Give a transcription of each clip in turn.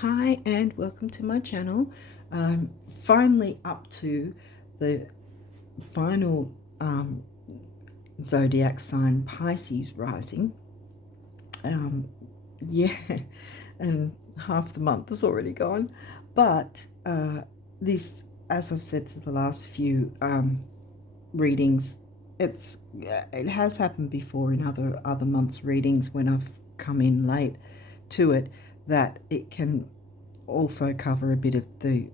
Hi and welcome to my channel. I'm finally up to the final zodiac sign, Pisces rising. Yeah, and half the month is already gone. But this, as I've said to the last few readings, it has happened before in other months' readings when I've come in late to it, that it can also cover a bit of the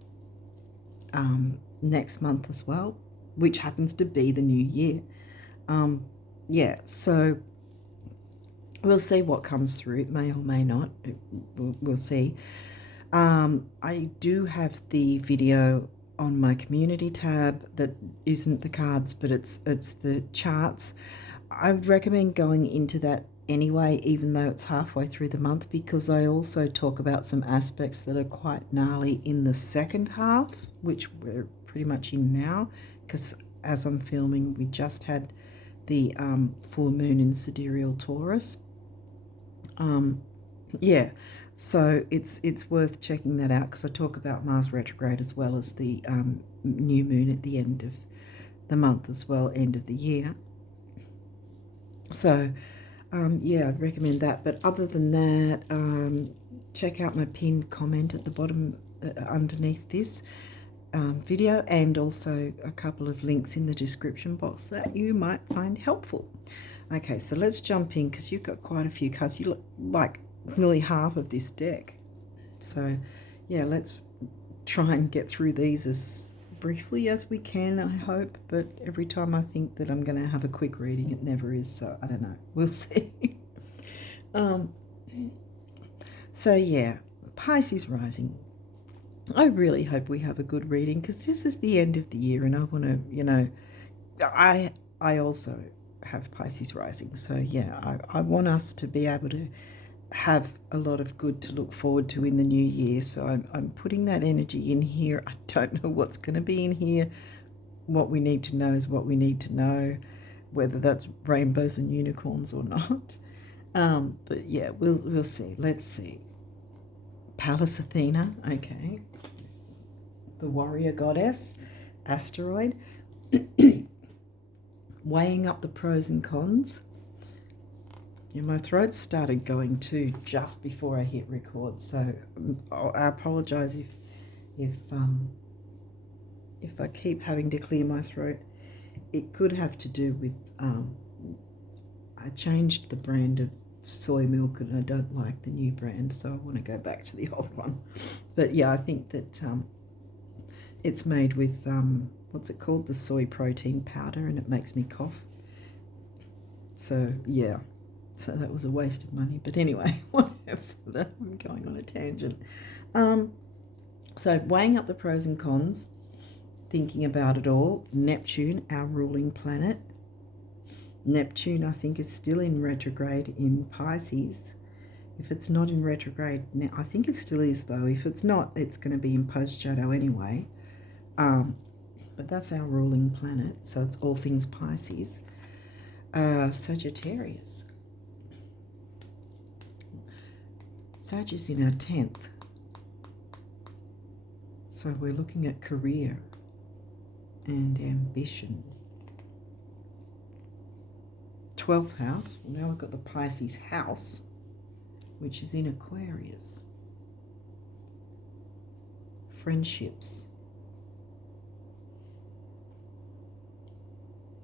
next month as well, which happens to be the new year. Yeah, so we'll see what comes through. It may or may not. We'll see. I do have the video on my community tab that isn't the cards, but it's the charts. I recommend going into that anyway, even though it's halfway through the month, because I also talk about some aspects that are quite gnarly in the second half, which we're pretty much in now, because as I'm filming, we just had the full moon in sidereal Taurus. Yeah, so it's worth checking that out, because I talk about Mars retrograde as well as the new moon at the end of the month as well, end of the year. So yeah, I'd recommend that. But other than that, check out my pinned comment at the bottom underneath this video, and also a couple of links in the description box that you might find helpful. Okay, so let's jump in, because you've got quite a few cards. You look like nearly half of this deck. So yeah, let's try and get through these as briefly as we can, I hope. But every time I think that I'm going to have a quick reading, it never is. So I don't know. We'll see. So yeah, Pisces rising. I really hope we have a good reading, because this is the end of the year, and I want to, I also have Pisces rising. So yeah, I want us to be able to have a lot of good to look forward to in the new year. So I'm putting that energy in here. I don't know what's going to be in here. What we need to know is what we need to know, whether that's rainbows and unicorns or not. But yeah, we'll see. Let's see. Pallas Athena, okay. The warrior goddess, asteroid. Weighing up the pros and cons. Yeah, my throat started going too just before I hit record, so I apologise if I keep having to clear my throat. It could have to do with I changed the brand of soy milk, and I don't like the new brand, so I want to go back to the old one. But yeah, I think that it's made with what's it called, the soy protein powder, and it makes me cough. So yeah, so that was a waste of money. But anyway, whatever. I'm going on a tangent. So weighing up the pros and cons, thinking about it all. Neptune, our ruling planet. Neptune, I think, is still in retrograde in Pisces. If it's not in retrograde now, I think it still is though. If it's not, it's going to be in post shadow anyway. But that's our ruling planet, so it's all things Pisces. Sagittarius. Sag is in our 10th. So we're looking at career and ambition. 12th house. Well, now we've got the Pisces house, which is in Aquarius. Friendships.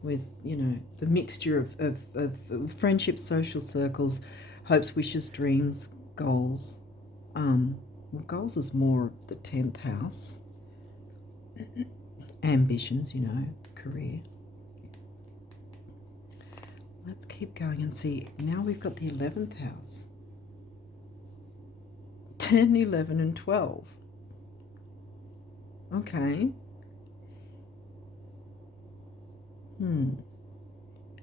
With, the mixture of friendships, social circles, hopes, wishes, dreams, goals. Well, goals is more the 10th house. Ambitions, career. Let's keep going and see. Now we've got the 11th house. 10, 11, and 12. Okay.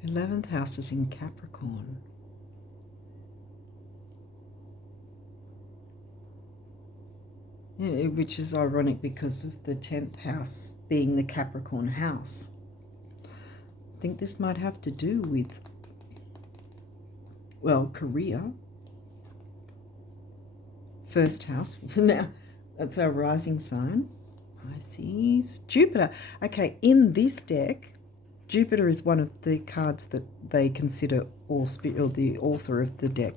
11th house is in Capricorn. Yeah, which is ironic because of the 10th house being the Capricorn house. I think this might have to do with, well, career, first house. Now, that's our rising sign. Pisces. Jupiter. Okay, in this deck, Jupiter is one of the cards that they consider, or the author of the deck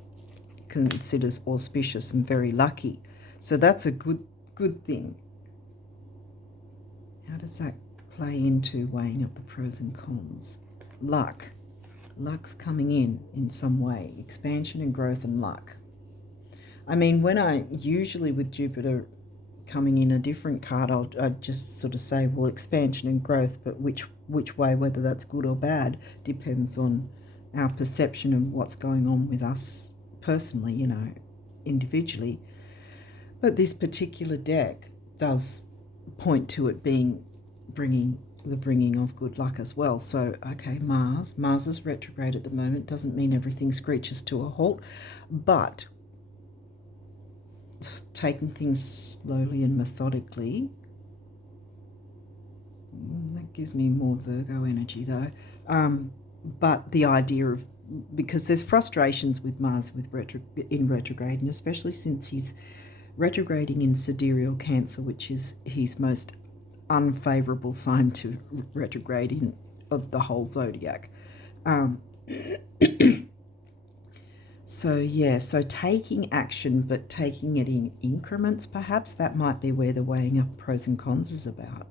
considers auspicious and very lucky. So that's a good thing. How does that play into weighing up the pros and cons? Luck. Luck's coming in some way. Expansion and growth and luck. I mean, when I usually with Jupiter coming in a different card, I'd just sort of say, well, expansion and growth, but which way, whether that's good or bad, depends on our perception of what's going on with us personally, you know, individually. But this particular deck does point to it being bringing of good luck as well. So, okay, Mars is retrograde at the moment. Doesn't mean everything screeches to a halt, but taking things slowly and methodically. That gives me more Virgo energy though. But the idea of, because there's frustrations with Mars in retrograde, and especially since he's retrograding in sidereal Cancer, which is his most unfavourable sign to retrograde in of the whole zodiac. So yeah, so taking action, but taking it in increments, perhaps that might be where the weighing up pros and cons is about.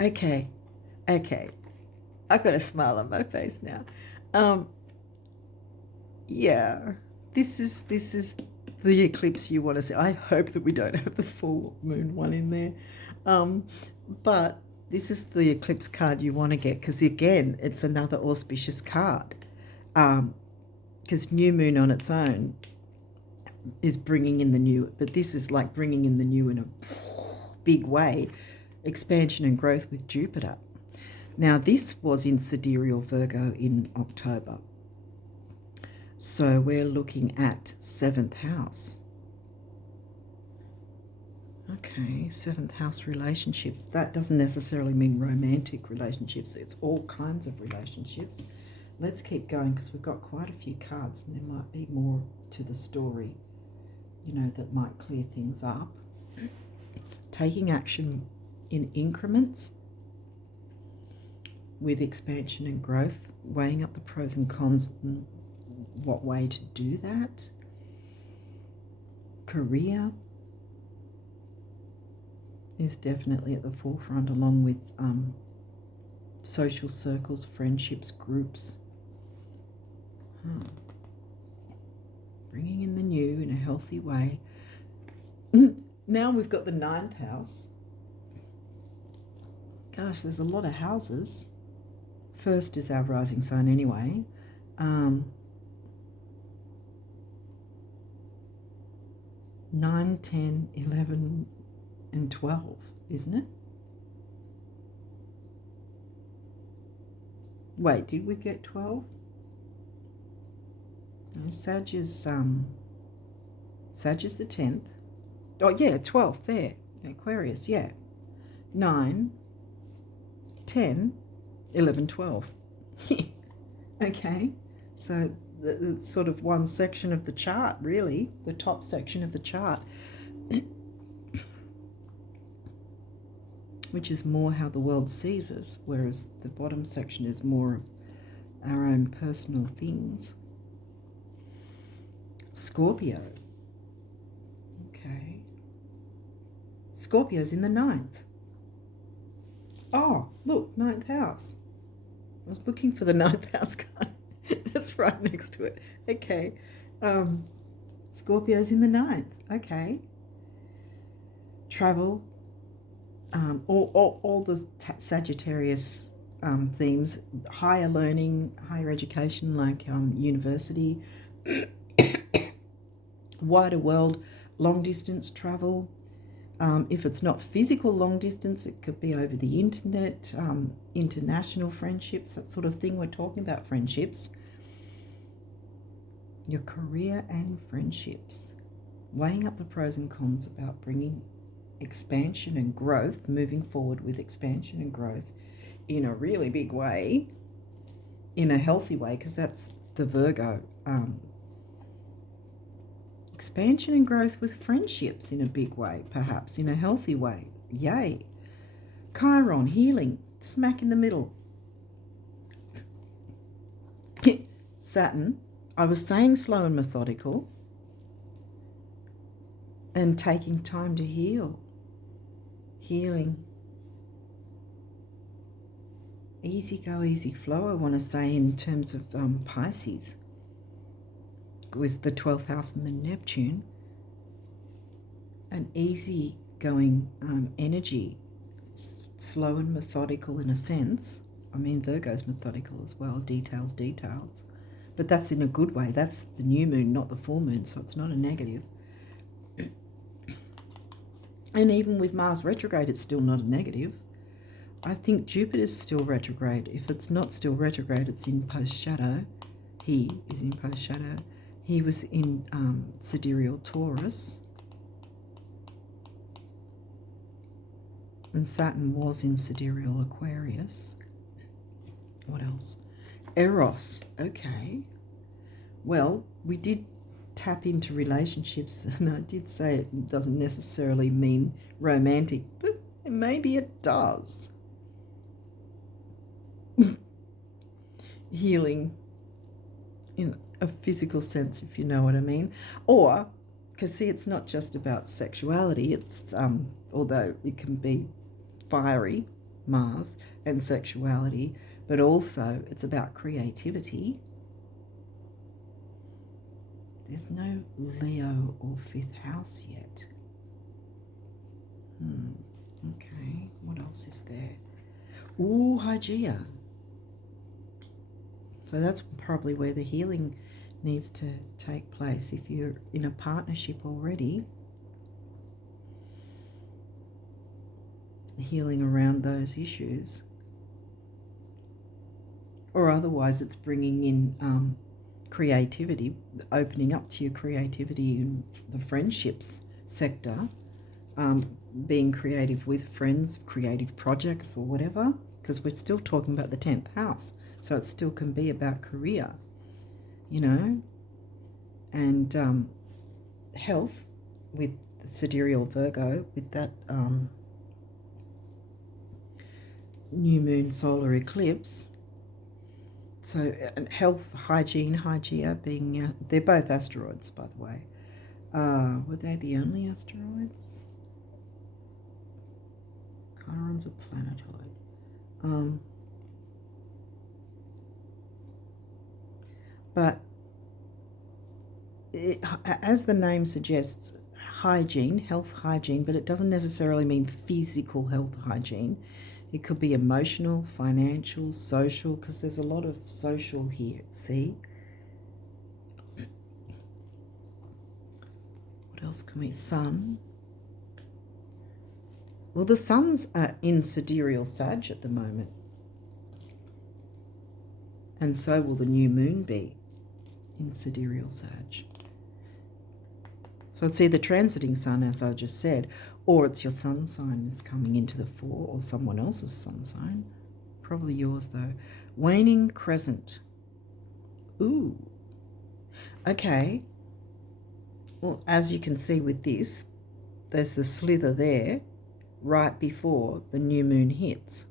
Okay. I've got a smile on my face now. Yeah, this is the eclipse you want to see. I hope that we don't have the full moon one in there, but this is the eclipse card you want to get, because again, it's another auspicious card, because new moon on its own is bringing in the new, but this is like bringing in the new in a big way. Expansion and growth with Jupiter. Now this was in sidereal Virgo in October, so we're looking at 7th house. Okay, 7th house relationships. That doesn't necessarily mean romantic relationships. It's all kinds of relationships. Let's keep going, because we've got quite a few cards and there might be more to the story, you know, that might clear things up. Taking action in increments with expansion and growth, weighing up the pros and cons and what way to do that. Career is definitely at the forefront, along with social circles, friendships, groups. Bringing in the new in a healthy way. Now we've got the 9th house. Gosh, there's a lot of houses. First is our rising sign anyway. 9, 10, 11, and 12, isn't it? Wait, did we get 12? No, Sag is the 10th. Oh yeah, 12th there. Aquarius, yeah. 9, 10, 11, 12. Okay, so it's sort of one section of the chart, really, the top section of the chart, which is more how the world sees us, whereas the bottom section is more of our own personal things. Scorpio. Okay. Scorpio's in the 9th. Oh, look, 9th house. I was looking for the 9th house card. That's right next to it. Okay. Scorpio's in the 9th. Okay. Travel. All the Sagittarius themes. Higher learning, higher education, like university. Wider world. Long distance travel. If it's not physical long distance, it could be over the internet, international friendships, that sort of thing. We're talking about friendships. Your career and friendships. Weighing up the pros and cons about bringing expansion and growth, moving forward with expansion and growth in a really big way, in a healthy way, because that's the Virgo. Expansion and growth with friendships in a big way, perhaps in a healthy way. Yay. Chiron, healing, smack in the middle. Saturn, I was saying slow and methodical and taking time to heal. Healing. Easy go, easy flow, I want to say, in terms of Pisces. It was the 12th house and the Neptune. An easy going energy, slow and methodical in a sense. I mean, Virgo's methodical as well, details. But that's in a good way. That's the new moon, not the full moon, so it's not a negative. And even with Mars retrograde, it's still not a negative. I think Jupiter's still retrograde. If it's not still retrograde, it's in post-shadow. He is in post-shadow. He was in sidereal Taurus. And Saturn was in sidereal Aquarius. What else? Eros. Okay. Well, we did tap into relationships, and I did say it doesn't necessarily mean romantic, but maybe it does. Healing in a physical sense, if you know what I mean. Or, because see, it's not just about sexuality, it's, although it can be fiery, Mars, and sexuality, but also it's about creativity. There's no Leo or 5th house yet. Okay, what else is there? Ooh, Hygeia. So that's probably where the healing needs to take place. If you're in a partnership already, healing around those issues. Or otherwise it's bringing in creativity, opening up to your creativity in the friendships sector, being creative with friends, creative projects or whatever, because we're still talking about the 10th house. So it still can be about career, you know, and health with the sidereal Virgo, with that new moon solar eclipse. So health, hygiene, Hygeia being, they're both asteroids, by the way. Were they the only asteroids? Chiron's a planetoid. But as the name suggests, hygiene, health hygiene, but it doesn't necessarily mean physical health hygiene. It could be emotional, financial, social, because there's a lot of social here, see? What else can we... Sun. Well, the suns are in sidereal Sag at the moment. And so will the new moon be in sidereal Sag. So it's either transiting sun, as I just said, or it's your sun sign is coming into the 4, or someone else's sun sign. Probably yours, though. Waning crescent. Ooh. Okay. Well, as you can see with this, there's the slither there right before the new moon hits.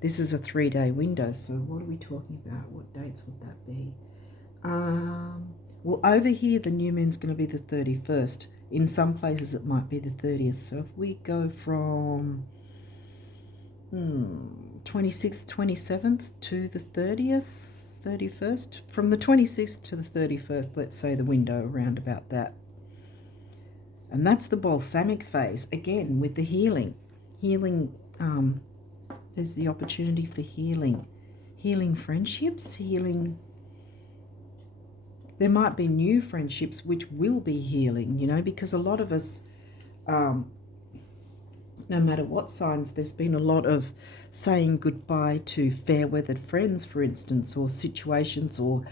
This is a 3-day window, so what are we talking about? What dates would that be? Well, over here, the new moon's going to be the 31st. In some places, it might be the 30th. So if we go from 26th, 27th to the 30th, 31st, from the 26th to the 31st, let's say the window around about that. And that's the balsamic phase, again, with the healing. Healing, there's the opportunity for healing. Healing friendships, healing... There might be new friendships which will be healing, you know, because a lot of us, no matter what signs, there's been a lot of saying goodbye to fair-weathered friends, for instance, or situations, or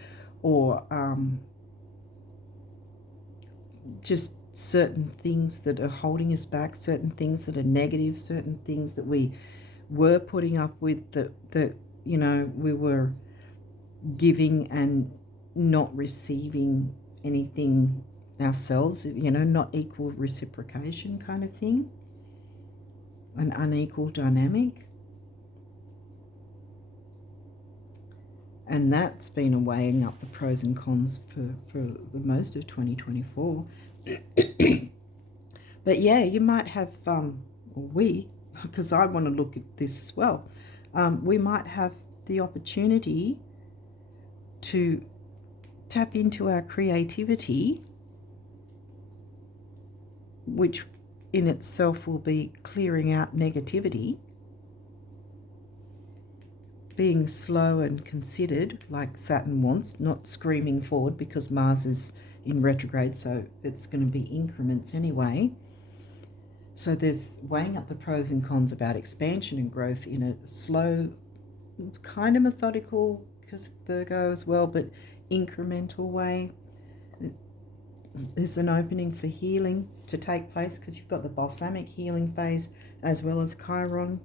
just certain things that are holding us back, certain things that are negative, certain things that we were putting up with that you know, we were giving and not receiving anything ourselves, you know, not equal reciprocation kind of thing, an unequal dynamic. And that's been a weighing up the pros and cons for the most of 2024. But yeah, you might have, or we, because I want to look at this as well, we might have the opportunity to tap into our creativity, which in itself will be clearing out negativity, being slow and considered like Saturn wants, not screaming forward because Mars is in retrograde, so it's going to be increments anyway. So there's weighing up the pros and cons about expansion and growth in a slow, kind of methodical, because Virgo as well, but incremental way. There's an opening for healing to take place because you've got the balsamic healing phase as well as Chiron.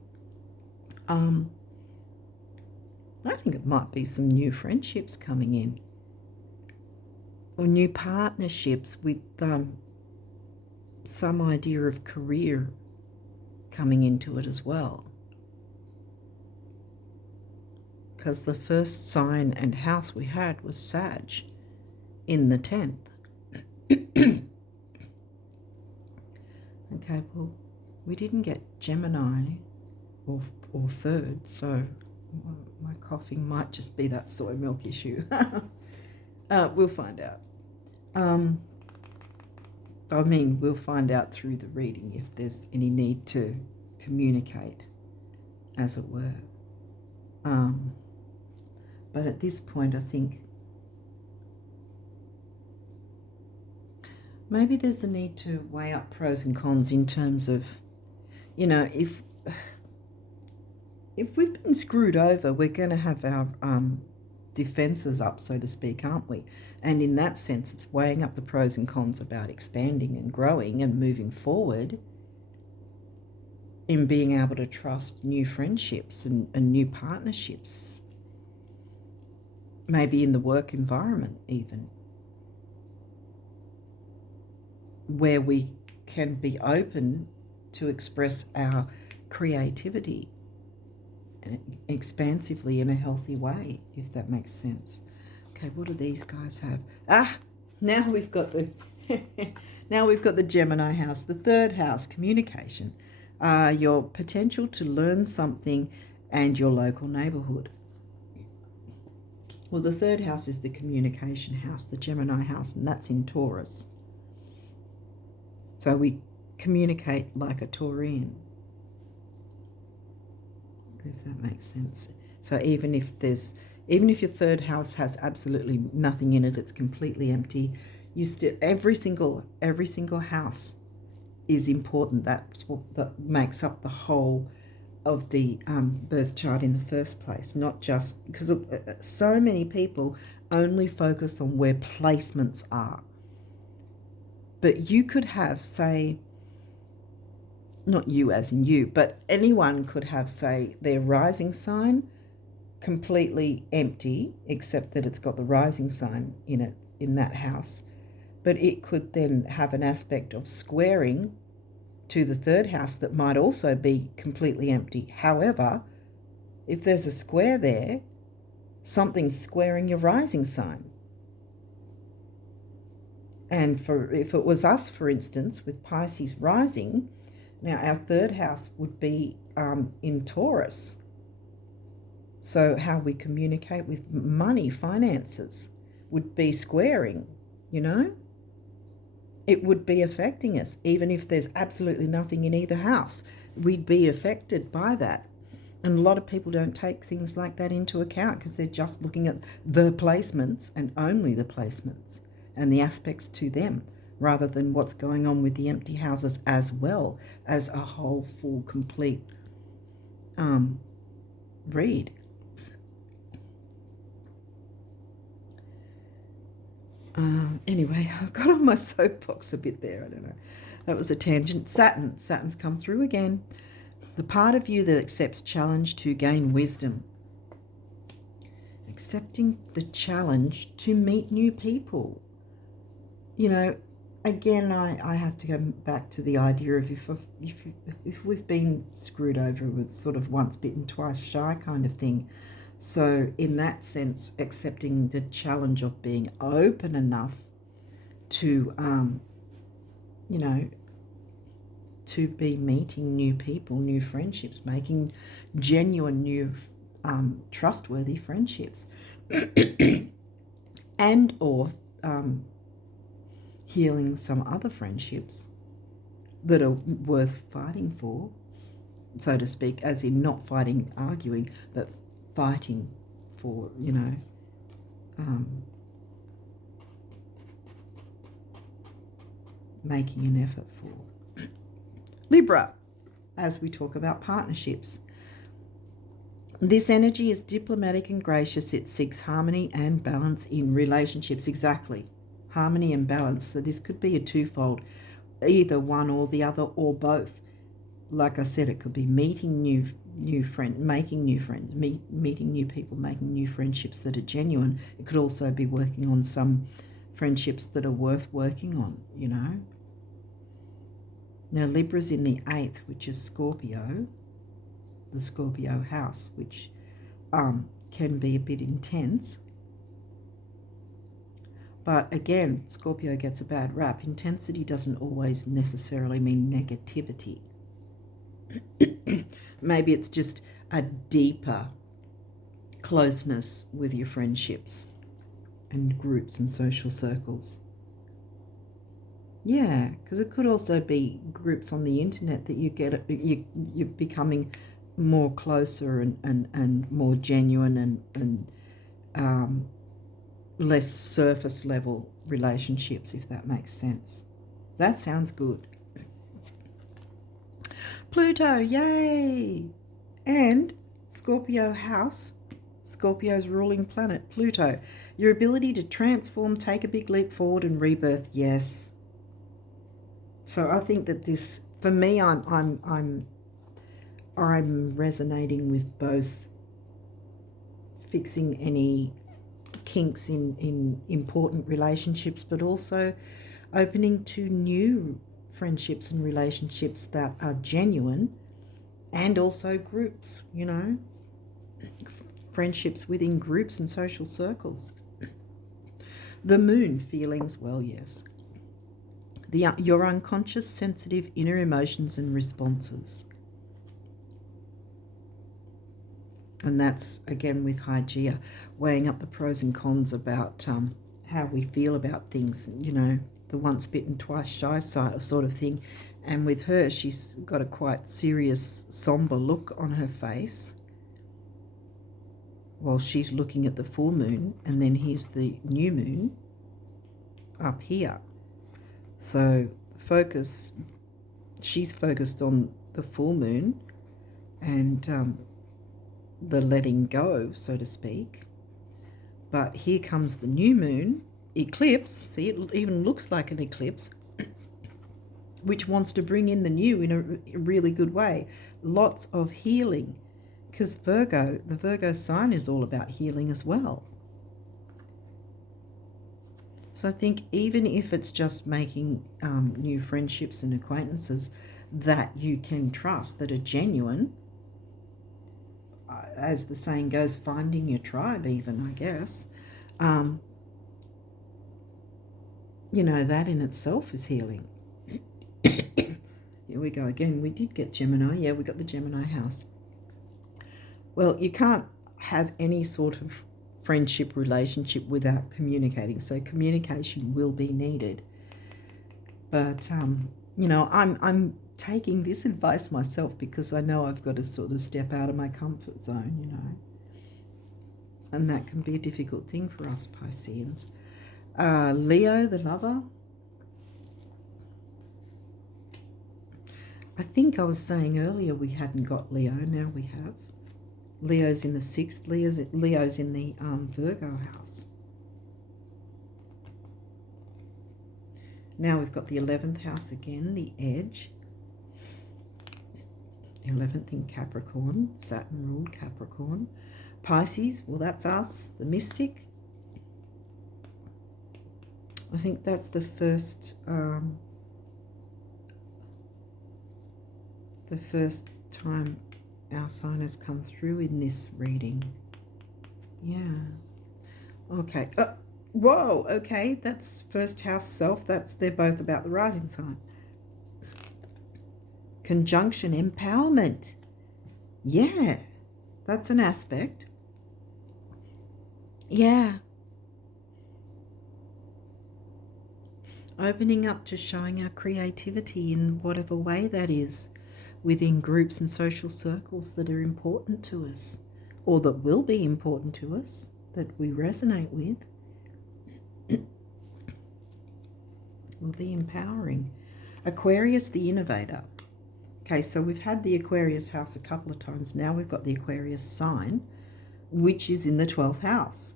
I think it might be some new friendships coming in, or new partnerships with some idea of career coming into it as well. Because the first sign and house we had was Sag in the 10th. Okay, well, we didn't get Gemini or third, so my coughing might just be that soy milk issue. We'll find out. I mean, we'll find out through the reading if there's any need to communicate, as it were. But at this point, I think maybe there's the need to weigh up pros and cons in terms of, you know, if we've been screwed over, we're going to have our defenses up, so to speak, aren't we? And in that sense, it's weighing up the pros and cons about expanding and growing and moving forward in being able to trust new friendships and new partnerships, maybe in the work environment even, where we can be open to express our creativity expansively in a healthy way, if that makes sense. Okay, what do these guys have? Now we've got the now we've got the Gemini house, the third house, communication, your potential to learn something, and your local neighborhood. Well, the third house is the communication house, the Gemini house, and that's in Taurus. So we communicate like a Taurian, if that makes sense. So even if your third house has absolutely nothing in it, it's completely empty, you still every single house is important. That's what that makes up the whole of the birth chart in the first place, not just because so many people only focus on where placements are. But you could have, say, not you as in you, but anyone could have, say, their rising sign completely empty, except that it's got the rising sign in it, in that house. But it could then have an aspect of squaring to the third house that might also be completely empty. However, if there's a square there, something's squaring your rising sign. And if it was us, for instance, with Pisces rising, now our third house would be in Taurus. So how we communicate with money, finances, would be squaring, you know? It would be affecting us, even if there's absolutely nothing in either house. We'd be affected by that. And a lot of people don't take things like that into account because they're just looking at the placements and only the placements and the aspects to them, rather than what's going on with the empty houses as well as a whole, full, complete read. Anyway, I've got on my soapbox a bit there. I don't know. That was a tangent. Saturn's come through again. The part of you that accepts challenge to gain wisdom. accepting the challenge to meet new people. You know, again, I have to go back to the idea of if we've been screwed over with sort of once bitten, twice shy kind of thing. So in that sense, accepting the challenge of being open enough to, you know, to be meeting new people, new friendships, making genuine new trustworthy friendships and or healing some other friendships that are worth fighting for, so to speak, as in not fighting, arguing, but fighting for, you know, making an effort for. Libra, as we talk about partnerships. This energy is diplomatic and gracious. It seeks harmony and balance in relationships. Exactly. Harmony and balance. So this could be a twofold, either one or the other or both. Like I said, it could be meeting new friends, making new friends, meeting new people, making new friendships that are genuine. It could also be working on some friendships that are worth working on, you know. Now Libra's in the 8th, which is Scorpio, the Scorpio house, which can be a bit intense. But again, Scorpio gets a bad rap. Intensity doesn't always necessarily mean negativity. Maybe it's just a deeper closeness with your friendships and groups and social circles. Yeah, because it could also be groups on the internet that you're becoming more closer and more genuine and less surface level relationships, if that makes sense. That sounds good. Pluto, yay! And Scorpio house, Scorpio's ruling planet, Pluto. Your ability to transform, take a big leap forward and rebirth, yes. So I think that this, for me, I'm resonating with both fixing any kinks in important relationships, but also opening to new friendships and relationships that are genuine, and also groups, you know, friendships within groups and social circles. The moon, feelings, well, yes. Your unconscious, sensitive inner emotions and responses. And that's, again, with Hygeia, weighing up the pros and cons about how we feel about things, you know, the once bitten, twice shy sort of thing. And with her, she's got a quite serious, somber look on her face while she's looking at the full moon. And then here's the new moon up here. So focus, she's focused on the full moon and the letting go, so to speak. But here comes the new moon eclipse. See, it even looks like an eclipse, which wants to bring in the new in a really good way. Lots of healing, because Virgo, the Virgo sign, is all about healing as well. So I think even if it's just making new friendships and acquaintances that you can trust, that are genuine, as the saying goes, finding your tribe even, I guess, you know, that in itself is healing. Here we go again. We did get Gemini. Yeah, we got the Gemini house. Well, you can't have any sort of friendship relationship without communicating. So communication will be needed. But, you know, I'm taking this advice myself because I know I've got to sort of step out of my comfort zone, you know. And that can be a difficult thing for us Pisceans. Leo, the lover. I think I was saying earlier we hadn't got Leo. Now we have. Leo's in the 6th. Leo's in the Virgo house. Now we've got the 11th house again, the edge. 11th in Capricorn. Saturn ruled Capricorn. Pisces, well, that's us, the mystic. I think that's the first time our sign has come through in this reading. Yeah. Okay. Whoa. Okay. That's first house self. They're both about the rising sign. Conjunction empowerment. Yeah. That's an aspect. Yeah. Opening up to showing our creativity in whatever way that is within groups and social circles that are important to us, or that will be important to us, that we resonate with, will be empowering. Aquarius, the innovator. Okay, so we've had the Aquarius house a couple of times. Now we've got the Aquarius sign, which is in the 12th house.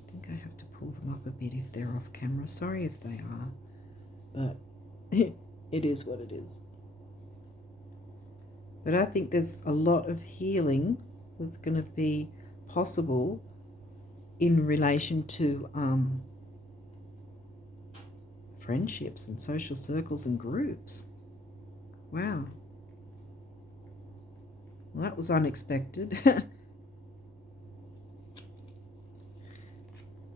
I think I have to pull them up a bit if they're off camera. Sorry if they are, but it is what it is. But I think there's a lot of healing that's going to be possible in relation to friendships and social circles and groups. Wow. Well, that was unexpected.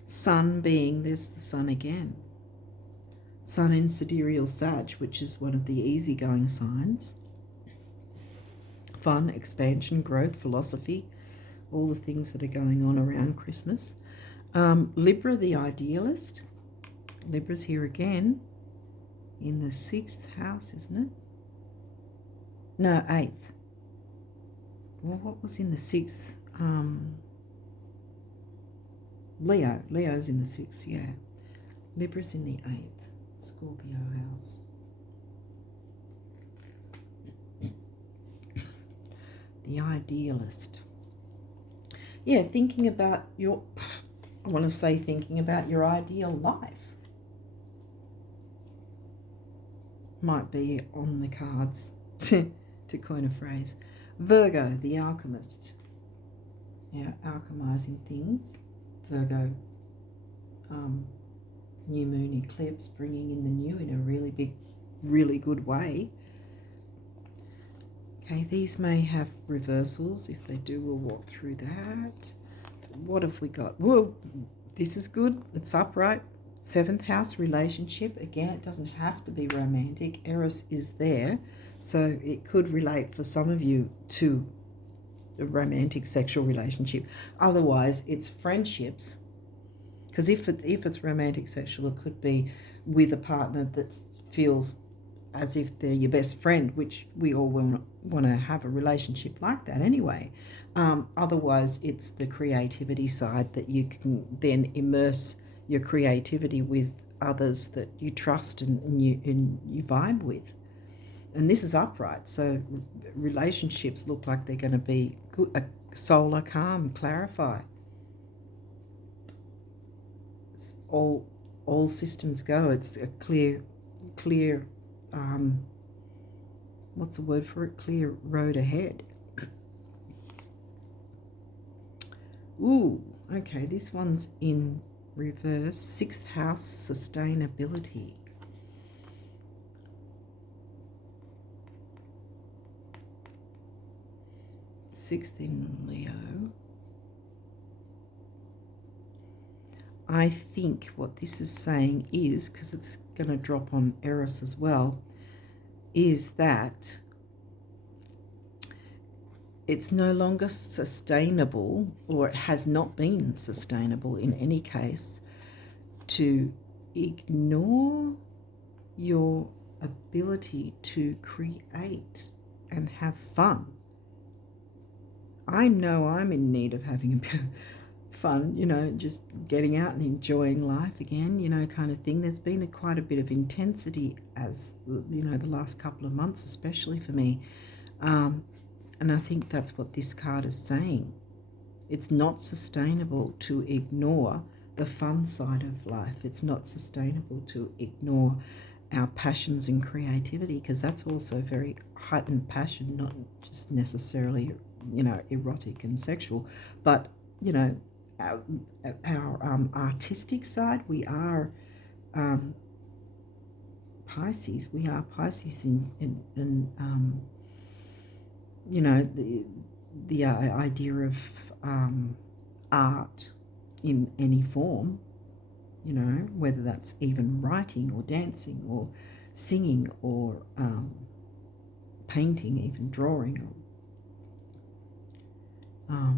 Sun being, there's the sun again. Sun in Sidereal Sag, which is one of the easygoing signs. Fun, expansion, growth, philosophy, all the things that are going on around Christmas. Libra, the idealist. Libra's here again in the 6th house, isn't it? No, 8th. Well, what was in the 6th? Leo. Leo's in the 6th, yeah. Libra's in the 8th. Scorpio house. The idealist. Yeah, thinking about your, I want to say thinking about your ideal life. Might be on the cards, to coin a phrase. Virgo, the alchemist. Yeah, alchemizing things. Virgo, new moon eclipse, bringing in the new in a really big, really good way. Okay, these may have reversals. If they do, we'll walk through that. What have we got? Well, this is good. It's upright. 7th house relationship. Again, it doesn't have to be romantic. Eros is there. So it could relate for some of you to a romantic sexual relationship. Otherwise, it's friendships. Because if it's romantic sexual, it could be with a partner that feels as if they're your best friend, which we all want to have a relationship like that anyway. Otherwise, it's the creativity side that you can then immerse your creativity with others that you trust and you vibe with. And this is upright, so relationships look like they're going to be good, solar, calm, clarify. All systems go. It's a clear what's the word for it? Clear road ahead. Ooh, okay, this one's in reverse. 6th house, sustainability. Sixth in Leo. I think what this is saying is, because it's going to drop on Eros as well, is that it's no longer sustainable, or it has not been sustainable in any case, to ignore your ability to create and have fun. I know I'm in need of having a bit of fun, just getting out and enjoying life again, kind of thing. There's been quite a bit of intensity as, the last couple of months, especially for me. And I think that's what this card is saying. It's not sustainable to ignore the fun side of life. It's not sustainable to ignore our passions and creativity, because that's also very heightened passion, not just necessarily, erotic and sexual, but, our artistic side. We are Pisces. We are Pisces in the idea of art in any form, whether that's even writing or dancing or singing or painting, even drawing, or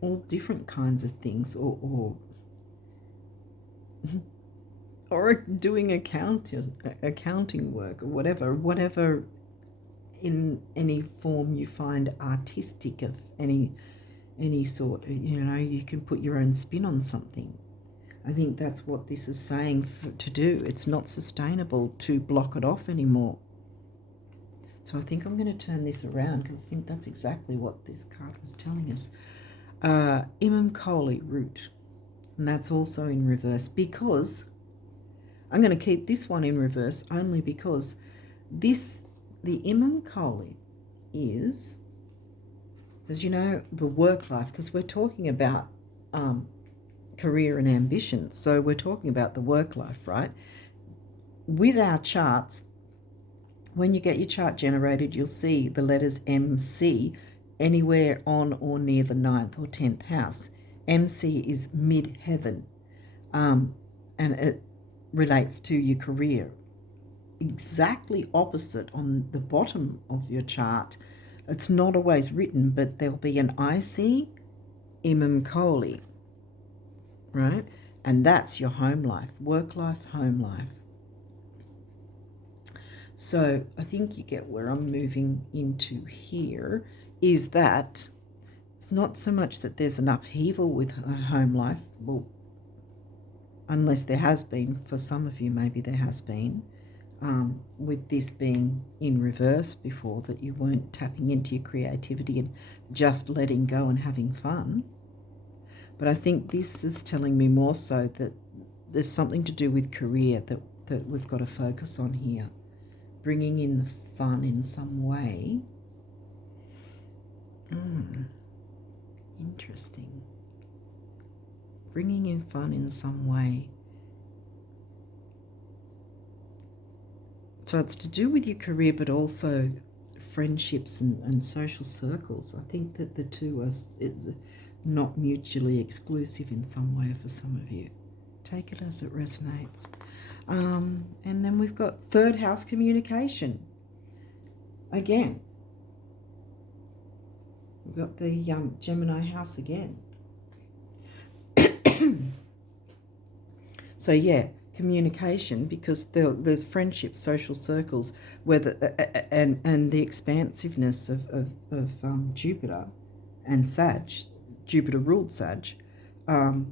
all different kinds of things, or or doing accounting work, or whatever in any form you find artistic of any sort. You can put your own spin on something. I think that's what this is saying to do. It's not sustainable to block it off anymore. So I think I'm going to turn this around, because I think that's exactly what this card was telling us. Imam Koli root, and that's also in reverse, because I'm going to keep this one in reverse only because the Imam Koli is, as you know, the work life, because we're talking about career and ambition. So we're talking about the work life, right? With our charts, when you get your chart generated, you'll see the letters MC anywhere on or near the 9th or 10th house. MC is mid-heaven, and it relates to your career. Exactly opposite on the bottom of your chart, it's not always written, but there'll be an IC Imam Koli, right? And that's your home life, work life, home life. So I think you get where I'm moving into here, is that it's not so much that there's an upheaval with a home life, well, unless there has been. For some of you, maybe there has been, with this being in reverse before, that you weren't tapping into your creativity and just letting go and having fun. But I think this is telling me more so that there's something to do with career that we've got to focus on here. Bringing in the fun in some way. Interesting. Bringing in fun in some way. So it's to do with your career, but also friendships and social circles. I think that the two are, it's not mutually exclusive in some way for some of you. Take it as it resonates. And then we've got third house communication. Again, we've got the Gemini house again. So yeah, communication, because there's friendships, social circles, and the expansiveness of Jupiter and Sag. Jupiter ruled Sag, to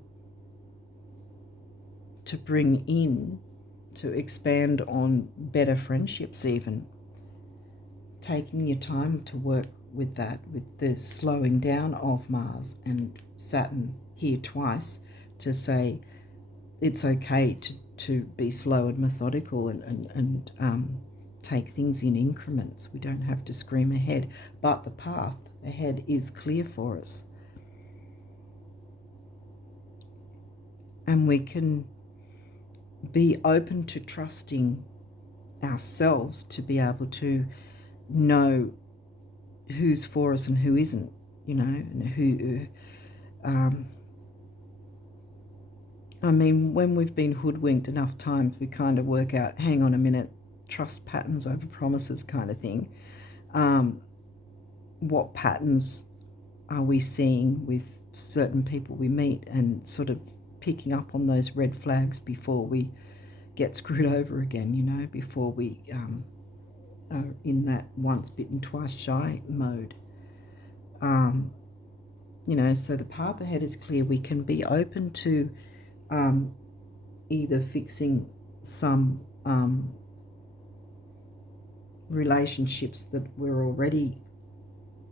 bring in, to expand on better friendships, even taking your time to work with that, with the slowing down of Mars and Saturn here twice, to say it's okay to be slow and methodical and take things in increments. We don't have to scream ahead, but the path ahead is clear for us. And we can be open to trusting ourselves to be able to know who's for us and who isn't, and who... I mean, when we've been hoodwinked enough times, we kind of work out, hang on a minute, trust patterns over promises kind of thing. What patterns are we seeing with certain people we meet, and sort of picking up on those red flags before we get screwed over again, before we are in that once bitten, twice shy mode. So the path ahead is clear. We can be open to either fixing some relationships that we're already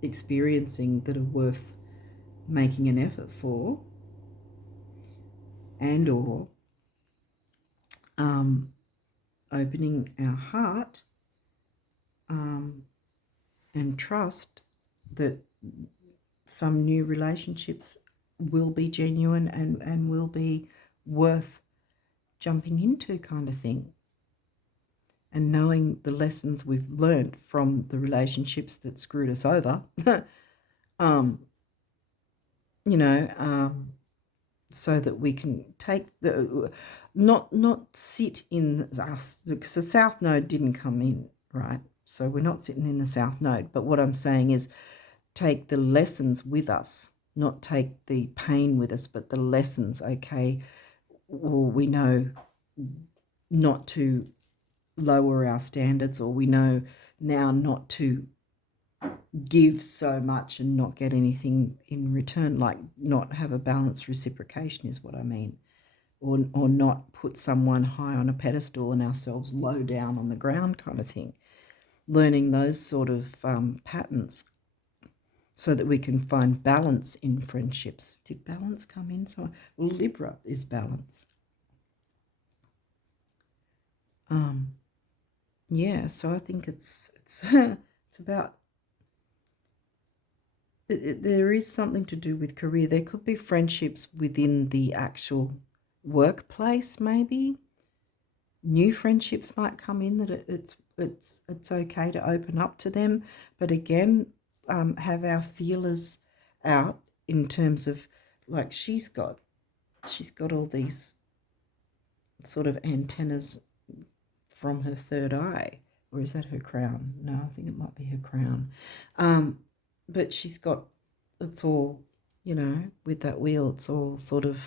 experiencing that are worth making an effort for, and or opening our heart and trust that some new relationships will be genuine and will be worth jumping into, kind of thing. And knowing the lessons we've learned from the relationships that screwed us over, so that we can take not sit in us, because the South Node didn't come in, right? So we're not sitting in the South Node. But what I'm saying is take the lessons with us, not take the pain with us, but the lessons. Okay, well, we know not to lower our standards, or we know now not to give so much and not get anything in return, like not have a balanced reciprocation is what I mean, or not put someone high on a pedestal and ourselves low down on the ground, kind of thing. Learning those sort of patterns so that we can find balance in friendships. Did balance come in? So, well, Libra is balance. Yeah, so I think it's it's about, there is something to do with career. There could be friendships within the actual workplace, maybe. New friendships might come in that it's okay to open up to them, but again, have our feelers out in terms of, like, she's got all these sort of antennas from her third eye, or is that her crown? No, I think it might be her crown. But she's got, it's all, with that wheel, it's all sort of,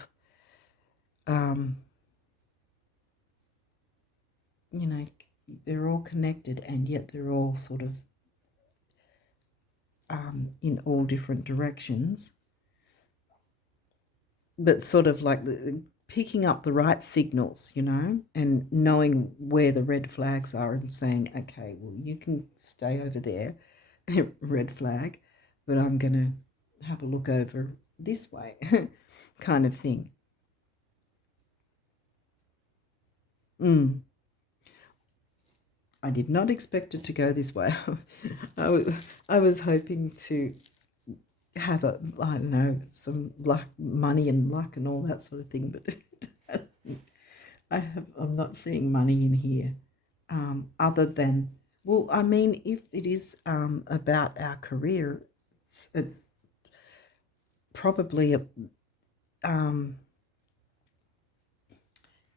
they're all connected, and yet they're all sort of in all different directions. But sort of like picking up the right signals, and knowing where the red flags are and saying, okay, well, you can stay over there, red flag, but I'm going to have a look over this way, kind of thing. I did not expect it to go this way. I was hoping to have some luck, money and luck and all that sort of thing, but I'm not seeing money in here, other than, well, I mean, if it is about our career, it's probably a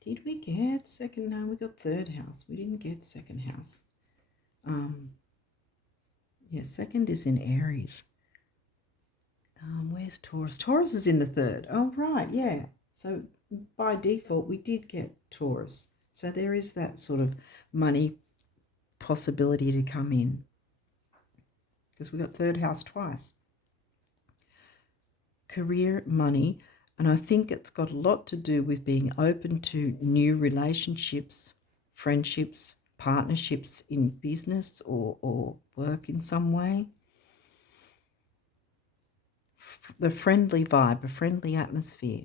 did we get second? No, we got third house. We didn't get second house. Yeah, second is in Aries. Where's Taurus? Taurus is in the third. Oh, right, yeah. So by default, we did get Taurus. So there is that sort of money possibility to come in, because we got third house twice. Career, money. And I think it's got a lot to do with being open to new relationships, friendships, partnerships in business or work in some way. The friendly vibe, a friendly atmosphere.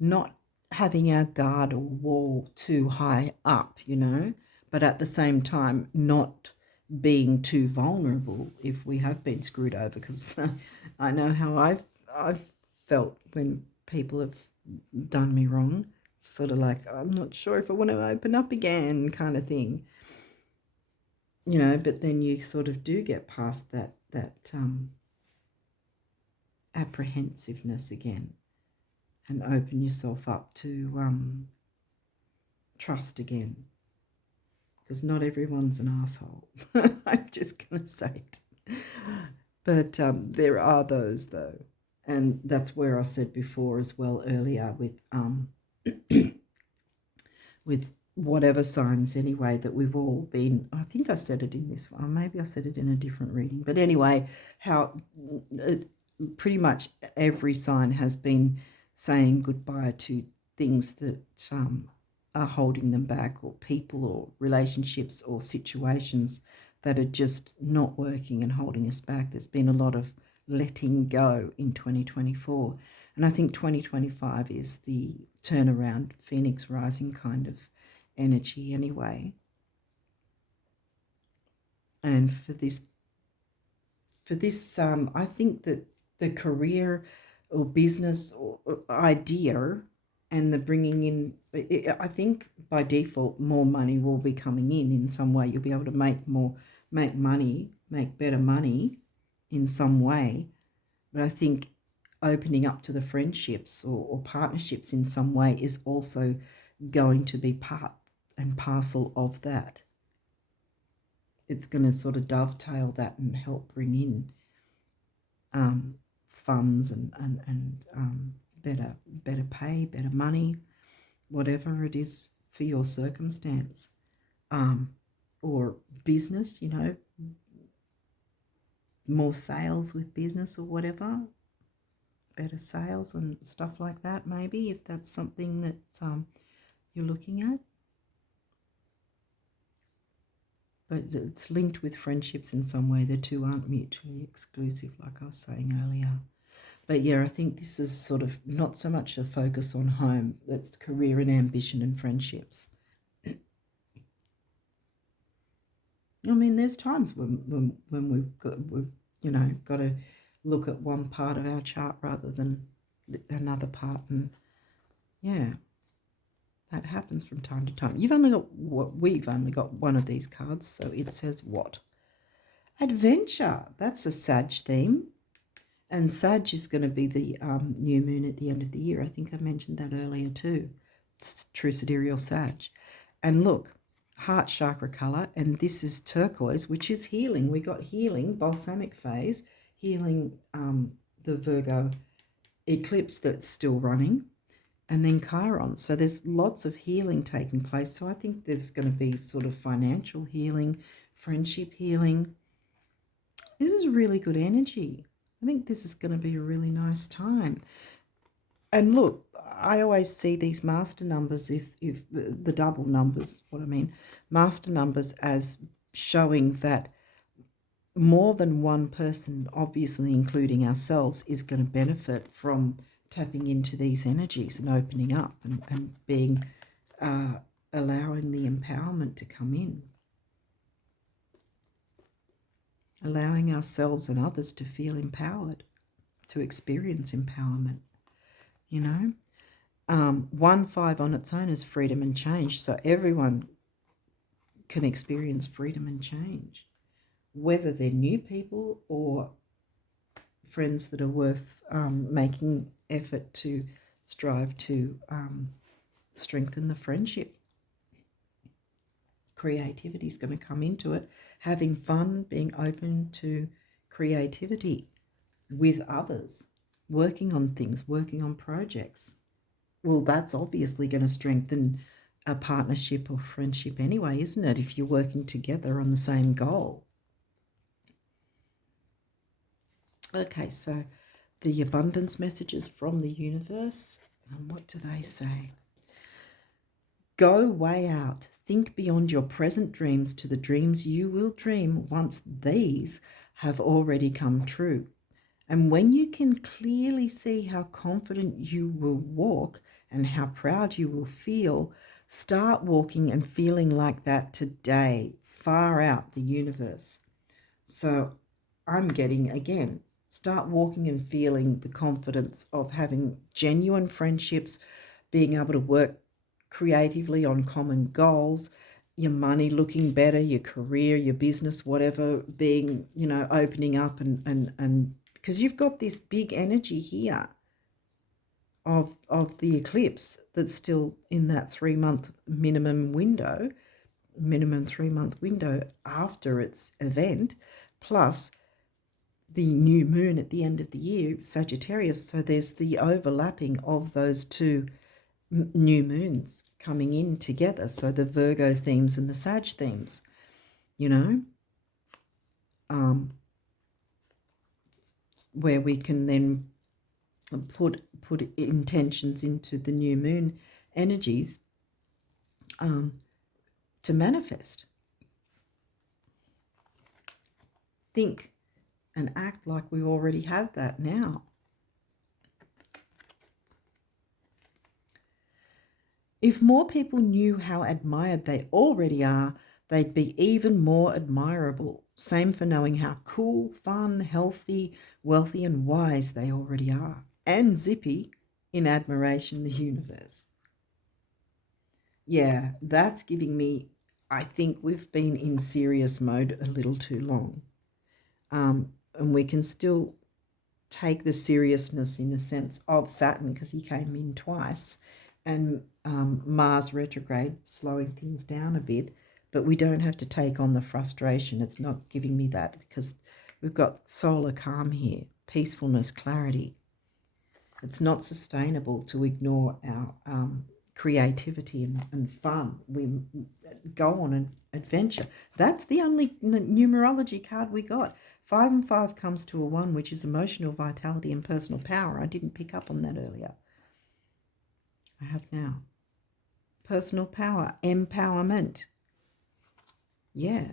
Not having our guard or wall too high up, but at the same time not being too vulnerable if we have been screwed over, because I know how I've felt when people have done me wrong. It's sort of like, I'm not sure if I want to open up again, kind of thing, but then you sort of do get past that apprehensiveness again and open yourself up to trust again. Because not everyone's an asshole. I'm just going to say it. But there are those, though. And that's where I said before as well earlier with with whatever signs anyway, that we've all been, I think I said it in this one, maybe I said it in a different reading. But anyway, how pretty much every sign has been saying goodbye to things that are holding them back, or people or relationships or situations that are just not working and holding us back. There's been a lot of letting go in 2024. And I think 2025 is the turnaround, Phoenix rising kind of energy anyway. And for this, I think that the career or business or idea and the bringing in, I think by default more money will be coming in some way. You'll be able to make money, make better money in some way. But I think opening up to the friendships or partnerships in some way is also going to be part and parcel of that. It's going to sort of dovetail that and help bring in funds and better pay, better money, whatever it is for your circumstance, or business, you know, more sales with business or whatever, better sales and stuff like that, maybe, if that's something that you're looking at. But it's linked with friendships in some way. The two aren't mutually exclusive, like I was saying earlier. But yeah, I think this is sort of not so much a focus on home. That's career and ambition and friendships. I mean, there's times when we've got to look at one part of our chart rather than another part, and yeah, that happens from time to time. We've only got one of these cards, so it says what? Adventure. That's a Sag theme. And Sag is going to be the new moon at the end of the year. I think I mentioned that earlier too. It's True Sidereal Sag. And look, heart chakra colour, and this is turquoise, which is healing. We got healing, balsamic phase, healing the Virgo eclipse that's still running, and then Chiron. So there's lots of healing taking place. So I think there's going to be sort of financial healing, friendship healing. This is really good energy. I think this is going to be a really nice time. And look, I always see these master numbers, if the double numbers, what I mean, master numbers as showing that more than one person, obviously including ourselves, is going to benefit from tapping into these energies and opening up and being allowing the empowerment to come in, allowing ourselves and others to feel empowered, to experience empowerment, you know. 1-5 on its own is freedom and change, so everyone can experience freedom and change, whether they're new people or friends that are worth making effort to strive to strengthen the friendship. Creativity is going to come into it, having fun, being open to creativity with others, working on things, working on projects. Well, that's obviously going to strengthen a partnership or friendship anyway, isn't it, if you're working together on the same goal? Okay, so the abundance messages from the universe, and what do they say? Go way out. Think beyond your present dreams to the dreams you will dream once these have already come true. And when you can clearly see how confident you will walk and how proud you will feel, start walking and feeling like that today, far out the universe. So I'm getting, again, start walking and feeling the confidence of having genuine friendships, being able to work creatively on common goals, your money looking better, your career, your business, whatever, being, you know, opening up and because you've got this big energy here of the eclipse that's still in that 3-month minimum 3-month window after its event, plus the new moon at the end of the year, Sagittarius. So there's the overlapping of those two new moons coming in together. So the Virgo themes and the Sag themes, you know, where we can then put intentions into the new moon energies to manifest. Think and act like we already have that now. If more people knew how admired they already are, they'd be even more admirable. Same for knowing how cool, fun, healthy, wealthy, and wise they already are. And zippy in admiration the universe. Yeah, that's giving me, I think we've been in serious mode a little too long. And we can still take the seriousness in the sense of Saturn because he came in twice, and Mars retrograde slowing things down a bit, but we don't have to take on the frustration. It's not giving me that because we've got solar calm here, peacefulness, clarity. It's not sustainable to ignore our creativity and fun. We go on an adventure. That's the only numerology card we got. 5 and 5 comes to a 1, which is emotional vitality and personal power. I didn't pick up on that earlier. I have now. Personal power, empowerment. Yeah.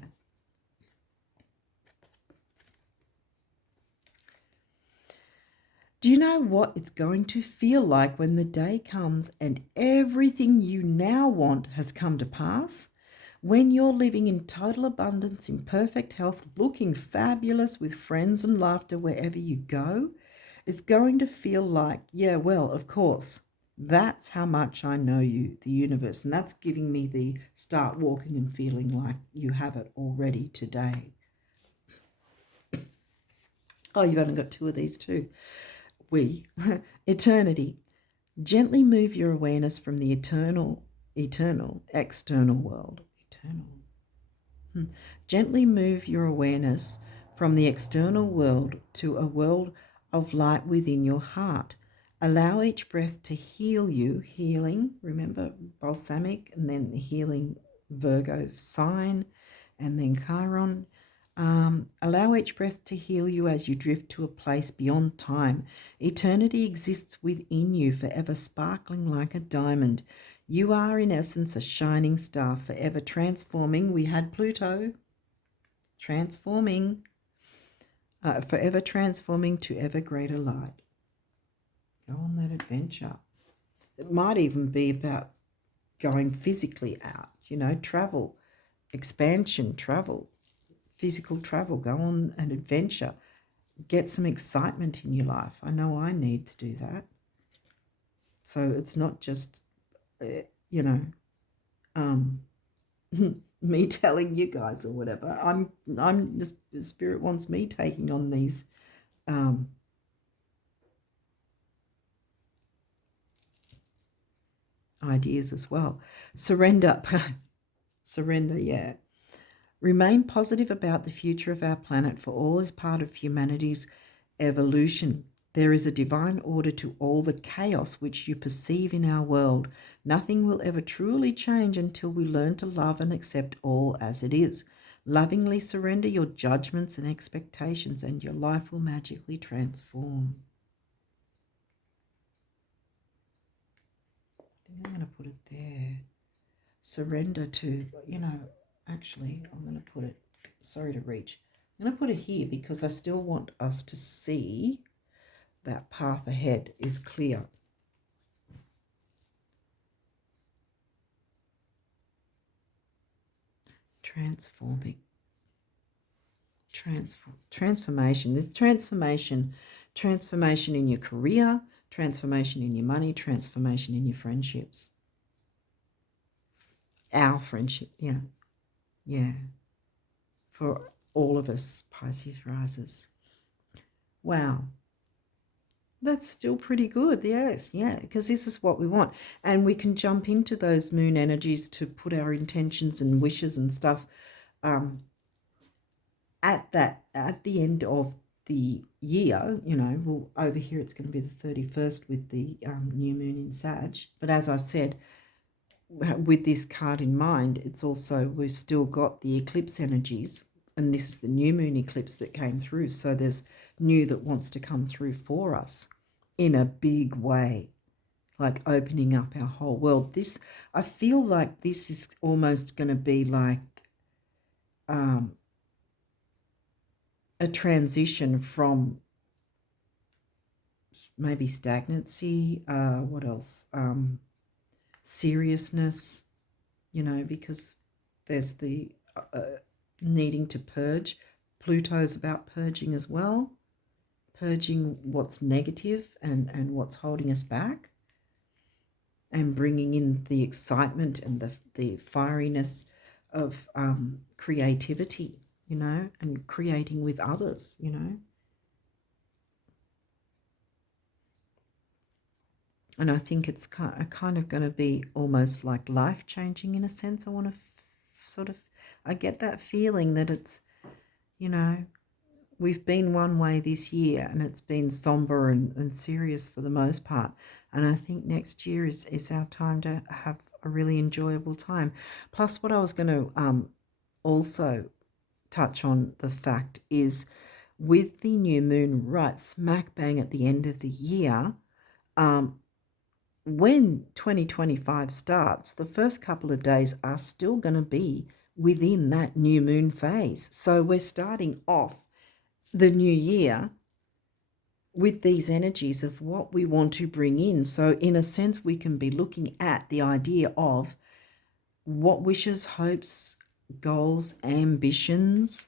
Do you know what it's going to feel like when the day comes and everything you now want has come to pass? When you're living in total abundance, in perfect health, looking fabulous with friends and laughter wherever you go, it's going to feel like, yeah, well, of course, that's how much I know you, the universe. And that's giving me the start walking and feeling like you have it already today. Oh, you've only got 2 of these too. Eternity. Gently move your awareness from the eternal, external world. Gently move your awareness from the external world to a world of light within your heart. Allow each breath to heal you. Healing, remember, balsamic, and then the healing Virgo sign, and then Chiron. Allow each breath to heal you as you drift to a place beyond time. Eternity exists within you, forever sparkling like a diamond. You are, in essence, a shining star, forever transforming. We had Pluto transforming, forever transforming to ever greater light. Go on that adventure. It might even be about going physically out, travel, expansion, travel, physical travel. Go on an adventure. Get some excitement in your life. I know I need to do that. So it's not just, me telling you guys or whatever. I'm the spirit wants me taking on these ideas as well. Surrender. Surrender, yeah. Remain positive about the future of our planet, for all is part of humanity's evolution. There is a divine order to all the chaos which you perceive in our world. Nothing will ever truly change until we learn to love and accept all as it is. Lovingly surrender your judgments and expectations, and your life will magically transform. I think I'm going to put it there. Surrender to, actually, I'm going to put it, sorry to reach. I'm going to put it here because I still want us to see that path ahead is clear. Transforming. Transformation. There's transformation in your career, transformation in your money, transformation in your friendships. Our friendship, yeah. For all of us, Pisces risers. Wow. That's still pretty good, yes, yeah, because this is what we want. And we can jump into those moon energies to put our intentions and wishes and stuff at the end of the year. Well, over here it's going to be the 31st with the new moon in Sag. But as I said, with this card in mind, it's also, we've still got the eclipse energies, and this is the new moon eclipse that came through. So there's new that wants to come through for us in a big way, like opening up our whole world. I feel like this is almost going to be like a a transition from maybe stagnancy, what else? Seriousness, because there's the needing to purge. Pluto's about purging as well, purging what's negative and what's holding us back, and bringing in the excitement and the fieriness of creativity, and creating with others, And I think it's kind of going to be almost like life-changing in a sense. I want to I get that feeling that it's, we've been one way this year and it's been somber and serious for the most part. And I think next year is our time to have a really enjoyable time. Plus, what I was going to also touch on the fact is, with the new moon right smack bang at the end of the year, when 2025 starts, the first couple of days are still going to be within that new moon phase. So we're starting off the new year with these energies of what we want to bring in. So in a sense, we can be looking at the idea of what wishes, hopes, goals, ambitions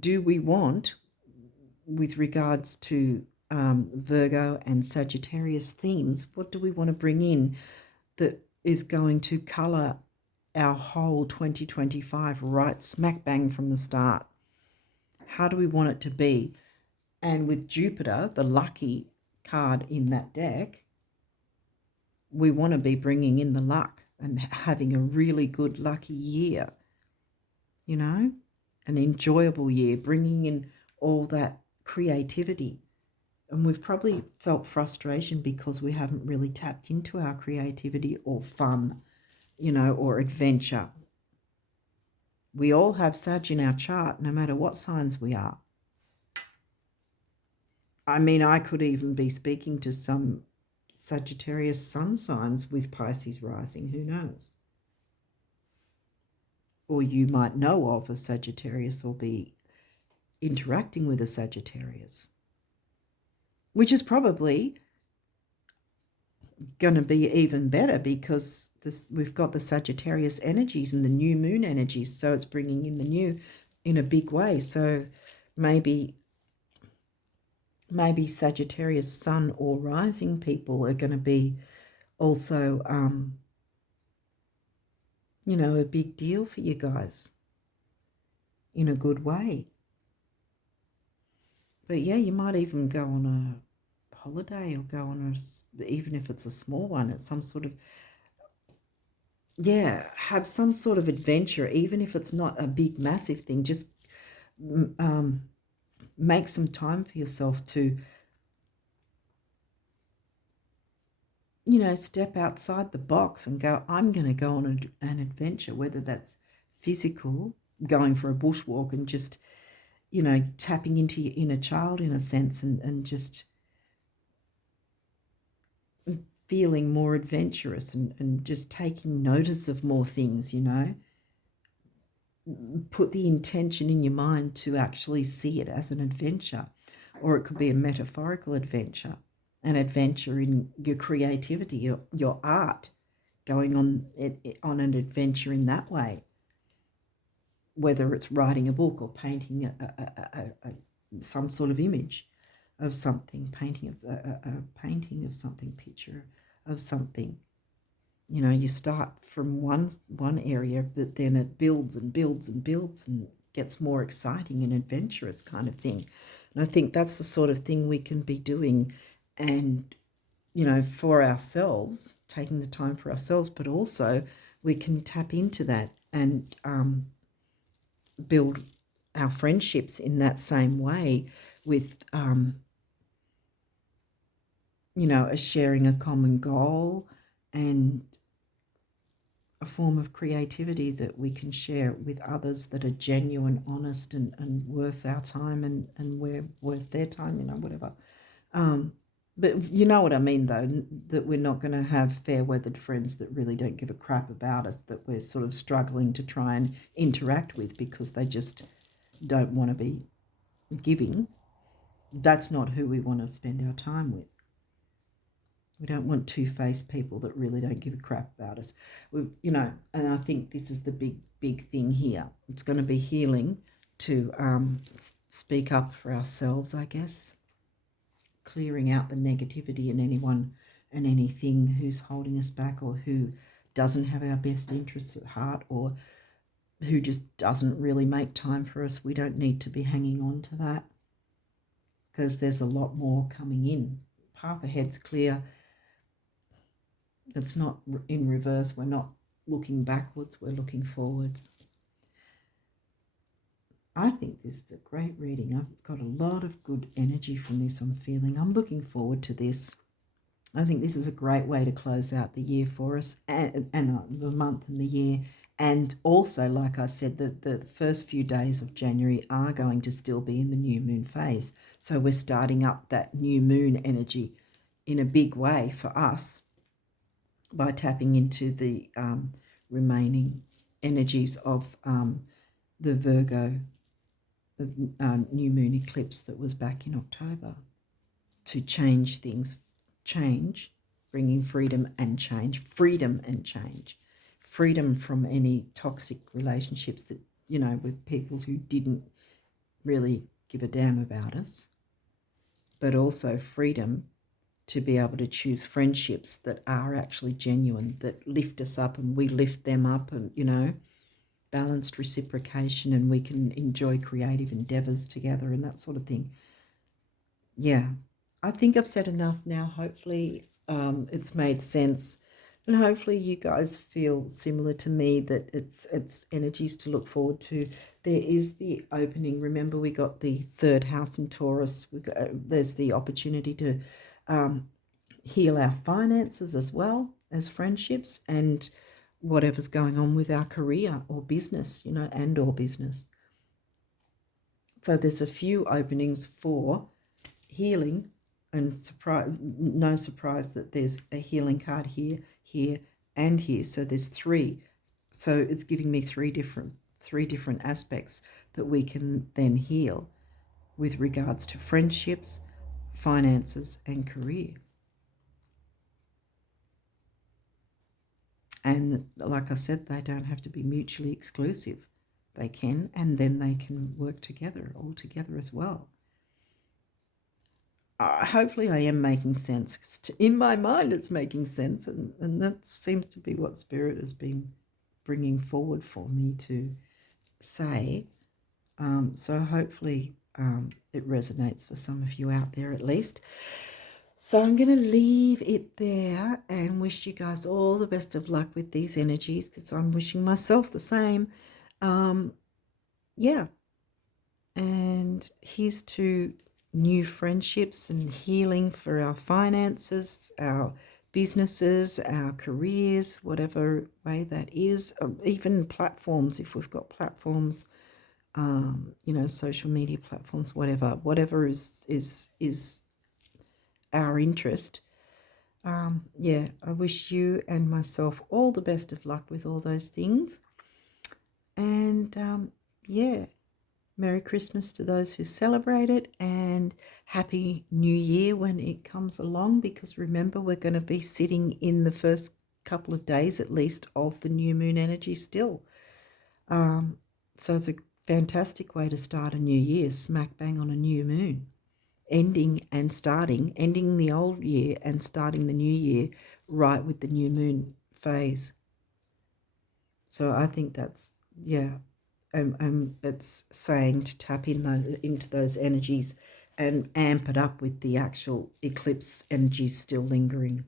do we want with regards to Virgo and Sagittarius themes. What do we want to bring in that is going to colour our whole 2025 right smack bang from the start? How do we want it to be? And with Jupiter, the lucky card in that deck, we want to be bringing in the luck and having a really good lucky year, an enjoyable year, bringing in all that creativity. And we've probably felt frustration because we haven't really tapped into our creativity or fun, or adventure. We all have Sag in our chart, no matter what signs we are. I mean, I could even be speaking to some Sagittarius sun signs with Pisces rising, who knows? Or you might know of a Sagittarius or be interacting with a Sagittarius, which is probably going to be even better because we've got the Sagittarius energies and the new moon energies, so it's bringing in the new in a big way. So maybe Sagittarius sun or rising people are going to be also a big deal for you guys in a good way. But yeah, you might even go on a holiday or go on even if it's a small one, it's some sort of, have some sort of adventure, even if it's not a big massive thing. Just make some time for yourself to step outside the box and go, I'm going to go on an adventure, whether that's physical, going for a bushwalk and just tapping into your inner child in a sense, and just feeling more adventurous and just taking notice of more things, Put the intention in your mind to actually see it as an adventure, or it could be a metaphorical adventure, an adventure in your creativity, your art, going on an adventure in that way, whether it's writing a book or painting some sort of image of something, painting of something, picture of something. You start from one area, but then it builds and builds and builds and gets more exciting and adventurous kind of thing. And I think that's the sort of thing we can be doing, and for ourselves, taking the time for ourselves, but also we can tap into that and build our friendships in that same way with sharing a common goal and a form of creativity that we can share with others that are genuine, honest, and worth our time, and we're worth their time, whatever. But you know what I mean, though, that we're not going to have fair-weathered friends that really don't give a crap about us, that we're sort of struggling to try and interact with because they just don't want to be giving, that's not who we want to spend our time with. We don't want two-faced people that really don't give a crap about us. And I think this is the big thing here. It's going to be healing to speak up for ourselves, I guess, clearing out the negativity in anyone and anything who's holding us back, or who doesn't have our best interests at heart, or who just doesn't really make time for us. We don't need to be hanging on to that, because there's a lot more coming in. Path ahead's clear. It's not in reverse. We're not looking backwards. We're looking forwards. I think this is a great reading. I've got a lot of good energy from this, I'm feeling. I'm looking forward to this. I think this is a great way to close out the year for us, and the month and the year. And also, like I said, the first few days of January are going to still be in the new moon phase. So we're starting up that new moon energy in a big way for us by tapping into the remaining energies of the Virgo new moon eclipse that was back in October, to change things, bringing freedom and change, freedom from any toxic relationships that, with people who didn't really give a damn about us, but also freedom to be able to choose friendships that are actually genuine, that lift us up and we lift them up, and, balanced reciprocation, and we can enjoy creative endeavors together and that sort of thing. Yeah, I think I've said enough now. Hopefully it's made sense, and hopefully you guys feel similar to me, that it's energies to look forward to. There is the opening. Remember, we got the third house in Taurus. There's the opportunity to heal our finances as well as friendships, and whatever's going on with our career or business, and or business. So there's a few openings for healing, and no surprise that there's a healing card here, and here. So there's three. So it's giving me three different aspects that we can then heal with regards to friendships, finances, and career. And like I said, they don't have to be mutually exclusive. They can, and then they can work together, all together as well. Hopefully I am making sense. In my mind it's making sense, and that seems to be what Spirit has been bringing forward for me to say. So hopefully it resonates for some of you out there at least. So I'm going to leave it there and wish you guys all the best of luck with these energies, because I'm wishing myself the same. Yeah. And here's to new friendships and healing for our finances, our businesses, our careers, whatever way that is, even platforms, if we've got platforms, social media platforms, whatever is our interest. I wish you and myself all the best of luck with all those things. And Merry Christmas to those who celebrate it, and Happy New Year when it comes along, because remember, we're going to be sitting in the first couple of days at least of the new moon energy still. So it's a fantastic way to start a new year, smack bang on a new moon. Ending the old year and starting the new year right with the new moon phase. So I think that's, it's saying to tap into those energies and amp it up with the actual eclipse energies still lingering.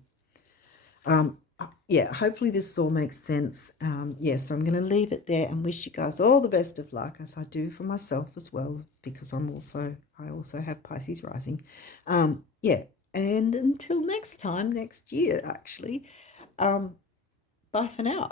Hopefully this all makes sense. So I'm going to leave it there and wish you guys all the best of luck, as I do for myself as well, because I also have Pisces rising. And until next time, next year actually, bye for now.